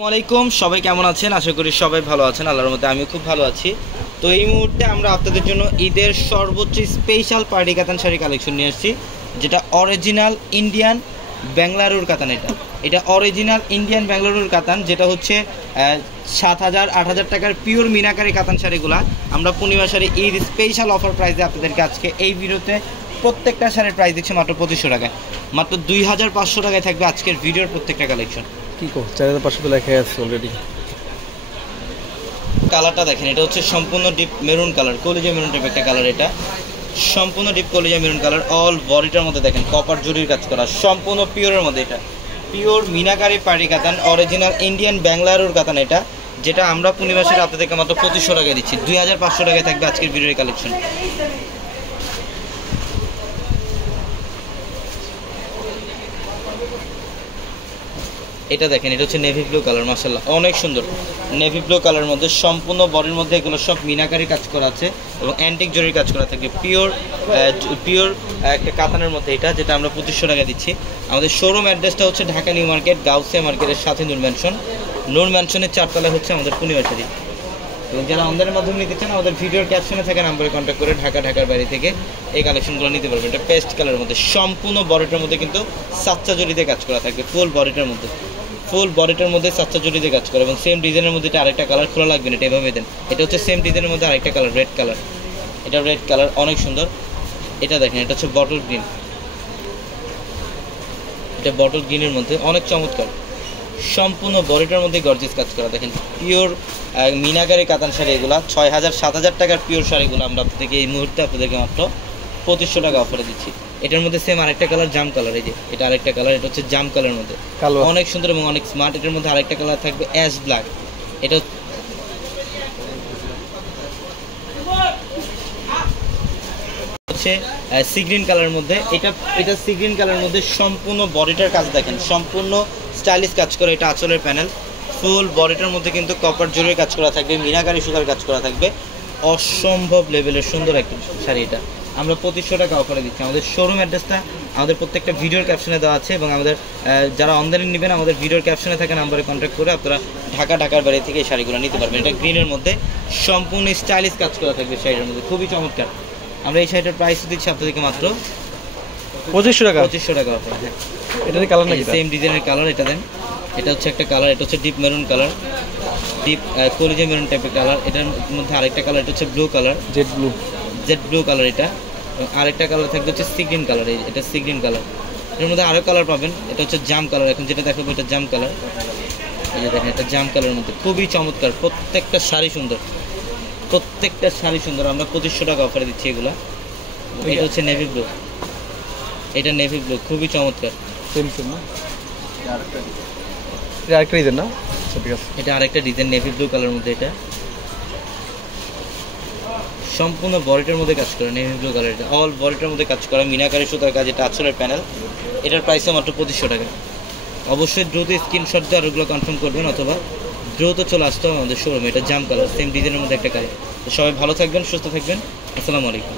আসসালামাইকুম, সবাই কেমন আছেন? আশা করি সবাই ভালো আছেন। আল্লাহর মধ্যে আমিও খুব ভালো আছি। তো এই মুহূর্তে আমরা আপনাদের জন্য ঈদের সর্বোচ্চ স্পেশাল পার্টি কাতান শাড়ি কালেকশন নিয়ে আসছি, যেটা অরিজিনাল ইন্ডিয়ান বেঙ্গালুরুর কাতান। এটা অরিজিনাল ইন্ডিয়ান বেঙ্গালুরুর কাতান, যেটা হচ্ছে 7,000-8,000 টাকার পিওর মিনাকারি কাতান শাড়িগুলা আমরা পূর্ণিমা শাড়ি ঈদ স্পেশাল অফার প্রাইসে আপনাদেরকে আজকে এই ভিডিওতে প্রত্যেকটা শাড়ির প্রাইস দিচ্ছে মাত্র 2500 টাকায়। মাত্র 2,500 টাকায় থাকবে আজকের ভিডিওর প্রত্যেকটা কালেকশন। কি কো 4,500 তো লেখা আছে অলরেডি। কালারটা দেখেন, এটা হচ্ছে সম্পূর্ণ ডিপ মেরুন কালার, কলিজা মেরুন টাইপ একটা কালার। এটা সম্পূর্ণ ডিপ কলিজা মেরুন কালার। অল বডিটার মধ্যে দেখেন কপার জরির কাজ করা, সম্পূর্ণ পিওরের মধ্যে। এটা পিওর মিনাকারি পাড়ি কাতান, অরিজিনাল ইন্ডিয়ান বেঙ্গালুরুর কাতান। এটা যেটা আমরা পূর্ণিমাসের আপনাদেরকে মাত্র 2500 টাকায় দিচ্ছি। 2,500 টাকায় থাকবে আজকের ভিডিওর কালেকশন। এটা দেখেন, এটা হচ্ছে নেভি ব্লু কালার। মাশাআল্লাহ অনেক সুন্দর নেভি ব্লু কালারের মধ্যে সম্পূর্ণ বডির মধ্যে এগুলো সব মিনাকারি কাজ করা আছে এবং অ্যান্টিক জরির কাজ করা থাকে। পিওর একটা কাতানের মধ্যে এটা, যেটা আমরা 2500 টাকা দিচ্ছি। আমাদের শোরুম অ্যাড্রেসটা হচ্ছে ঢাকা নিউ মার্কেট, গাউসিয়া মার্কেটের সাথে নূর ম্যানশনের 4 তলায় হচ্ছে আমাদের পূর্ণিমা শাড়ি। এবং যারা অনলাইনের মাধ্যমে নিতে চান, আমাদের ভিডিওর ক্যাপশনে থাকা নাম্বারে কন্ট্যাক্ট করে ঢাকার বাইরে থেকে এই কালেকশনগুলো নিতে পারবেন। এটা পেস্ট কালারের মধ্যে সম্পূর্ণ বডিটার মধ্যে কিন্তু সাচ্চা জরিতে কাজ করা থাকবে। ফুল বডিটার মধ্যে সাচ্চা জরিতে কাজ করে এবং সেম ডিজাইনের মধ্যে এটা আরেকটা কালার খোলা লাগবে না, এটা এভাবে দেন। এটা হচ্ছে সেম ডিজাইনের মধ্যে আরেকটা কালার, রেড কালার। এটা রেড কালার অনেক সুন্দর। এটা দেখেন, এটা হচ্ছে বটল গ্রিন। এটা বটল গ্রিনের মধ্যে অনেক চমৎকার। সম্পূর্ণ বডিটার মধ্যে গর্জিয়াস কাজ করা। দেখেন পিওর মিনাকারি কাতান শাড়ি এগুলো 6,000-7,000 টাকার পিওর শাড়িগুলো আমরা আপনাদেরকে এই মুহূর্তে আপনাদেরকে মাত্র 2500 টাকা অফারে দিচ্ছি। এটার মধ্যে সেম আরেকটা কালার জাম কালার। এই যে এটা আরেকটা কালার, এটা হচ্ছে জাম কালারের মধ্যে অনেক সুন্দর এবং অনেক স্মার্ট। এটার মধ্যে আরেকটা কালার থাকবে অ্যাশ ব্ল্যাক। এটা হচ্ছে সি গ্রিন কালারের মধ্যে। এটা সি গ্রিন কালারের মধ্যে সম্পূর্ণ বডিটার কাজ দেখেন, সম্পূর্ণ স্টাইলিশ কাজ করে। এটা আঁচলের প্যানেল, ফুল বডিটার মধ্যে কিন্তু কপার জরির কাজ করা থাকবে, মিনাকারি সুতার কাজ করা থাকবে। অসম্ভব লেভেলের সুন্দর একটা শাড়ি। এটা আমরা 2500 টাকা অফারে দিচ্ছি। আমাদের শোরুম অ্যাড্রেসটা আমাদের প্রত্যেকটা ভিডিওর ক্যাপশনে দেওয়া আছে এবং আমাদের যারা অনলাইনে নেবেন আমাদের ভিডিওর ক্যাপশনে থাকা নাম্বারে কন্ট্যাক্ট করে আপনারা ঢাকার বাইরে থেকে এই শাড়িগুলো নিতে পারবেন। এটা গ্রিনের মধ্যে সম্পূর্ণ স্টাইলিশ কাজ করা থাকবে শাড়ির মধ্যে, খুবই চমৎকার। আমরা এই শাড়িটার প্রাইস দিচ্ছি আপনাদেরকে মাত্র 2500 টাকা। 2500 টাকা অফার। হ্যাঁ, এটার কালার নাকি সেম ডিজাইনের কালার। এটা দেন, এটা হচ্ছে একটা কালার, এটা হচ্ছে ডিপ মেরুন কালার, ডিপ কলিজা মেরুন টাইপের কালার। এটার মধ্যে আরেকটা কালার, এটা হচ্ছে blue colour, Z blue colour. এটা আরেকটা কালার থাকবে হচ্ছে সি গ্রিন কালার। এটা সি গ্রিন কালার। এর মধ্যে আরও কালার পাবেন, এটা হচ্ছে জাম কালার। এখন যেটা দেখাবো এটা জাম কালার। এই যে দেখেন, এটা জাম কালারের মধ্যে খুবই চমৎকার। প্রত্যেকটা শাড়ি সুন্দর। আমরা 2500 টাকা অফারে দিচ্ছি এগুলা। এটা হচ্ছে নেভি ব্লু। এটা নেভি ব্লু খুবই চমৎকার। এটা আরেকটা ডিজাইন নেভি ব্লু কালারের মধ্যে। এটা সম্পূর্ণ বডিটার মধ্যে কাজ করে নেভি ব্লু কালার। এটা অল বডিটার মধ্যে কাজ করা মিনাকারি সুতার কাজ। এটা আঁচলের প্যানেল। এটার প্রাইসও মাত্র 2500 টাকা। অবশ্যই দ্রুত স্ক্রিনশট দিয়ে আরগুলো কনফার্ম করবেন অথবা দ্রুত চলে আসতে হবে আমাদের শোরুমে। এটা জাম কালার, সেম ডিজাইনের মধ্যে একটা কালার। তো সবাই ভালো থাকবেন, সুস্থ থাকবেন। আসসালামু আলাইকুম।